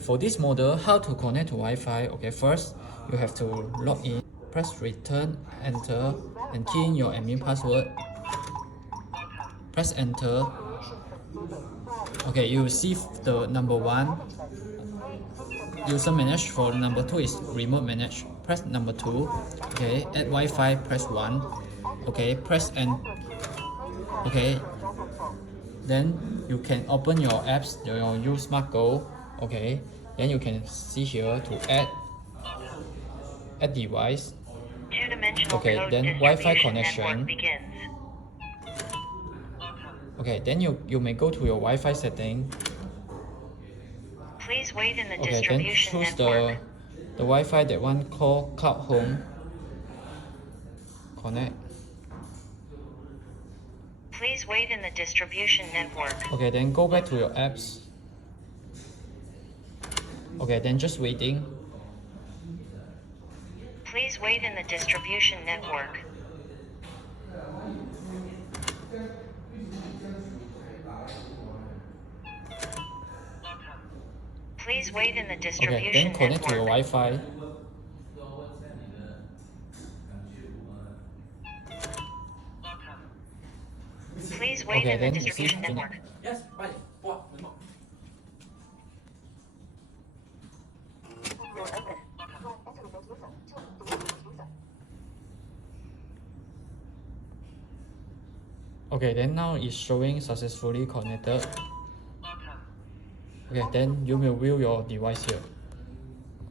For this model, how to connect to Wi-Fi? Okay, first you have to log in, press return, enter, and key in your admin password. Press enter. Okay, you will see the number 1 user manage. For number 2 is remote manage. Press number 2. Okay, add Wi-Fi, press 1. Okay, press and okay, then you can open your apps, your use smart go. Okay, then you can see here to add device. Okay, then Wi-Fi connection. Okay, then you may go to your Wi-Fi setting. Please wait in the Okay, then choose the Wi-Fi, that one called Cloud Home. Connect. Please wait in the distribution network. Okay, then go back to your apps. Okay, then just waiting. Please wait in the distribution network. Please wait in the distribution Okay, then connect to your network. Wi-Fi. Please wait Okay, in the then you see distribution network. Yes, bye. Okay, then now it's showing successfully connected. Okay, then you will view your device here.